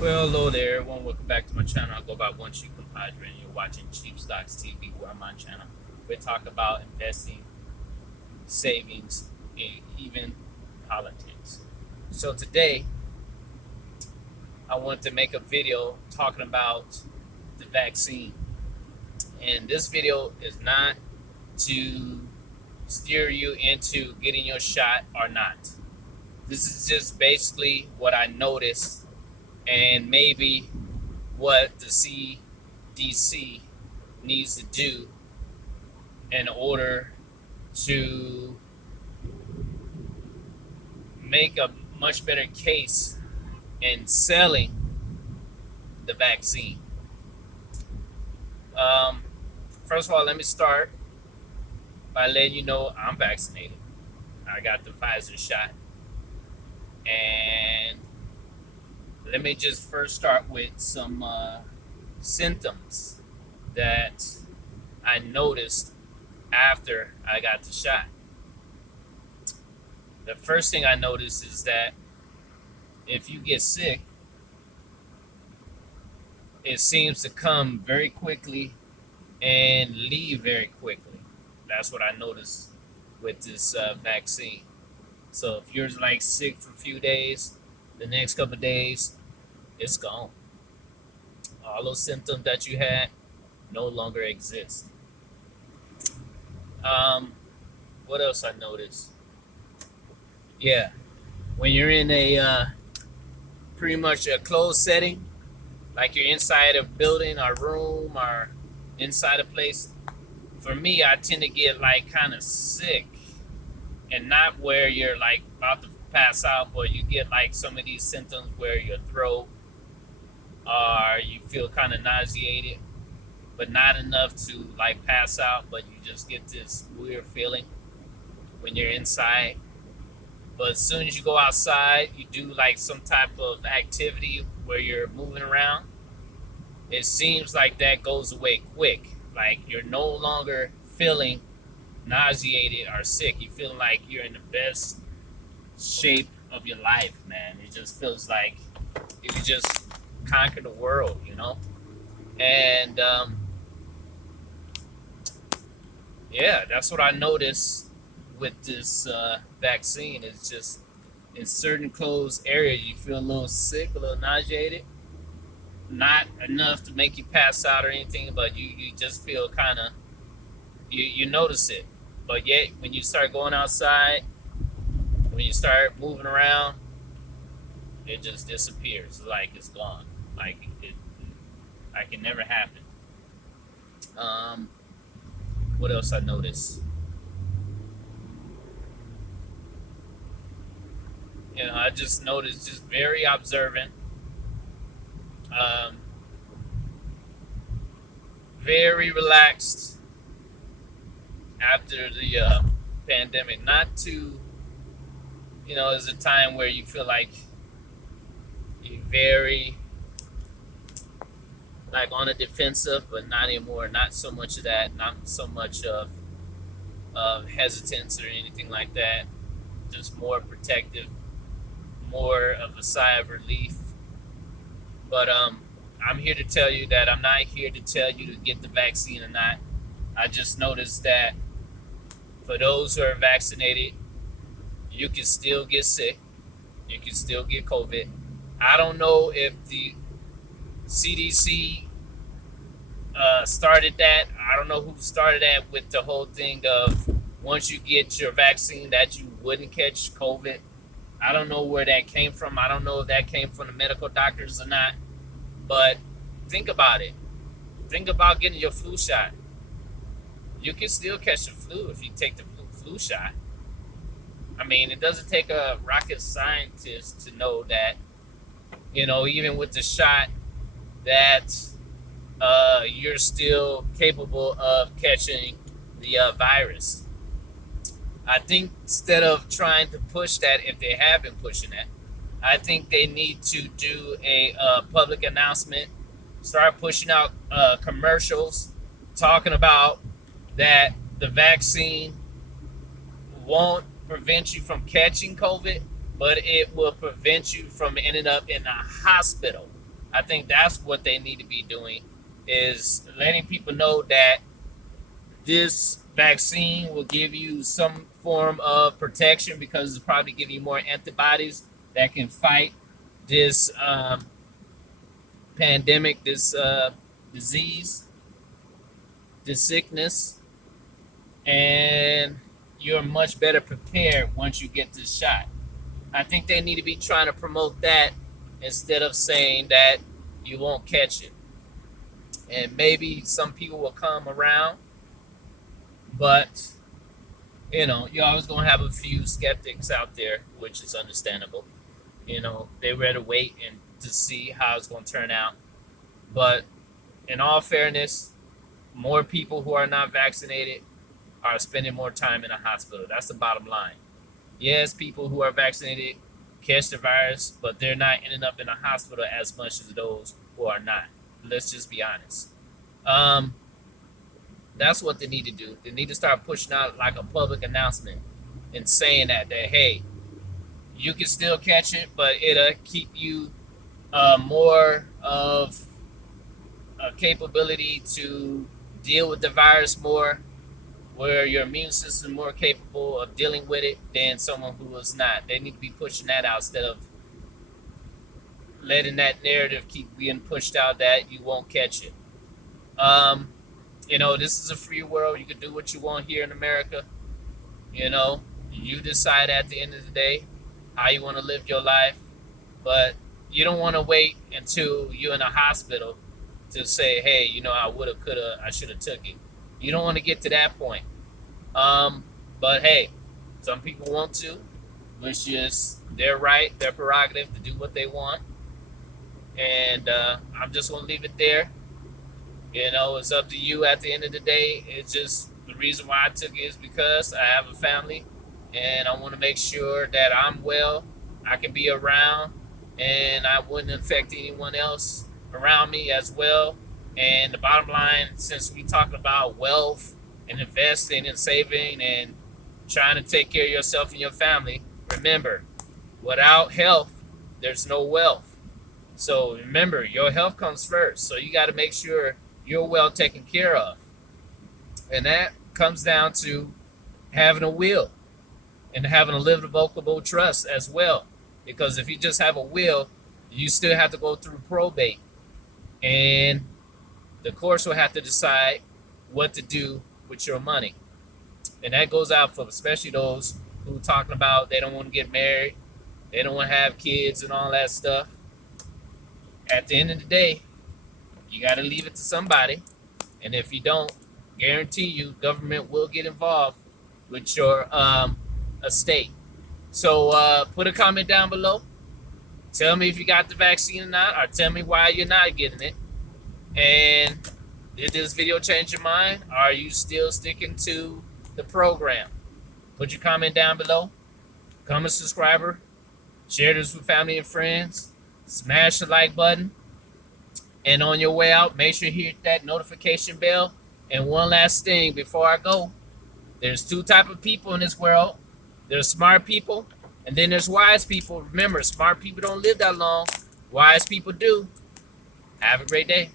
Well, hello there, everyone. Welcome back to my channel. I go by One Cheap Compadre, and you're watching Cheap Stocks TV, where I'm on channel. We talk about investing, savings, and even politics. So today, I want to make a video talking about the vaccine. And this video is not to steer you into getting your shot or not. This is just basically what I noticed and maybe what the CDC needs to do in order to make a much better case in selling the vaccine. Um, First of all, let me start by letting you know I'm vaccinated. I got the Pfizer shot. And let me just first start with some symptoms that I noticed after I got the shot. The first thing I noticed is that if you get sick, it seems to come very quickly and leave very quickly. That's what I noticed with this vaccine. So if you're like sick for a few days, the next couple of days, it's gone. All those symptoms that you had no longer exist. Um, what else I noticed? Yeah, when you're in a pretty much a closed setting, like you're inside a building or room or inside a place, for me, I tend to get like kind of sick, and not where you're like about to pass out, but you get like some of these symptoms where your throat or you feel kind of nauseated, but not enough to like pass out, but you just get this weird feeling when you're inside. But as soon as you go outside, you do like some type of activity where you're moving around, it seems like that goes away quick. Like you're no longer feeling nauseated or sick. You feel like you're in the best shape of your life, man. It just feels like you could just conquer the world, you know? And yeah, that's what I noticed with this vaccine. It's just in certain closed areas, you feel a little sick, a little nauseated. Not enough to make you pass out or anything, but you just feel kind of, you notice it. But yet, when you start going outside, when you start moving around, it just disappears. Like it's gone. Like it never happened. Um, what else I noticed? I just noticed, just very observant, um, very relaxed after the pandemic. Not too, there's a time where you feel like you're very like on the defensive, but not anymore. Not so much of that. Not so much of hesitance or anything like that. Just more protective, more of a sigh of relief. But I'm here to tell you that I'm not here to tell you to get the vaccine or not. I just noticed that for those who are vaccinated, you can still get sick. You can still get COVID. I don't know if the CDC started that. I don't know who started that with the whole thing of once you get your vaccine that you wouldn't catch COVID. I don't know where that came from. I don't know if that came from the medical doctors or not. But think about it. Think about getting your flu shot. You can still catch the flu if you take the flu shot. I mean, it doesn't take a rocket scientist to know that, even with the shot, that you're still capable of catching the virus. I think instead of trying to push that, if they have been pushing that, I think they need to do a public announcement, start pushing out commercials talking about that the vaccine won't prevent you from catching COVID, but it will prevent you from ending up in a hospital. I think that's what they need to be doing, is letting people know that this vaccine will give you some form of protection because it's probably giving you more antibodies that can fight this pandemic, this disease, this sickness, and you're much better prepared once you get this shot. I think they need to be trying to promote that instead of saying that you won't catch it. And maybe some people will come around, but you're always gonna have a few skeptics out there, which is understandable. They rather wait and to see how it's gonna turn out. But in all fairness, more people who are not vaccinated are spending more time in a hospital. That's the bottom line. Yes, people who are vaccinated catch the virus, but they're not ending up in a hospital as much as those who are not. Let's just be honest. That's what they need to do. They need to start pushing out like a public announcement and saying that hey, you can still catch it, but it'll keep you more of a capability to deal with the virus more, where your immune system is more capable of dealing with it than someone who is not. They need to be pushing that out instead of letting that narrative keep being pushed out that you won't catch it. This is a free world. You can do what you want here in America. You decide at the end of the day how you want to live your life, but you don't want to wait until you're in a hospital to say, hey, I woulda, coulda, I shoulda took it. You don't want to get to that point. But hey, some people want to, which is their right, their prerogative to do what they want. And I'm just going to leave it there. It's up to you at the end of the day. It's just the reason why I took it is because I have a family and I want to make sure that I'm well, I can be around, and I wouldn't infect anyone else around me as well. And the bottom line, since we talking about wealth and investing and saving and trying to take care of yourself and your family, remember, without health, there's no wealth. So remember, your health comes first. So you got to make sure you're well taken care of. And that comes down to having a will and having a revocable trust as well. Because if you just have a will, you still have to go through probate. And the courts will have to decide what to do with your money. And that goes out for especially those who are talking about they don't want to get married, they don't want to have kids and all that stuff. At the end of the day, you got to leave it to somebody. And if you don't, guarantee you government will get involved with your estate. So put a comment down below. Tell me if you got the vaccine or not, or tell me why you're not getting it. And did this video change your mind? Are you still sticking to the program? Put your comment down below. Become a subscriber. Share this with family and friends. Smash the like button. And on your way out, make sure you hit that notification bell. And one last thing before I go. There's two types of people in this world. There's smart people, and then there's wise people. Remember, smart people don't live that long. Wise people do. Have a great day.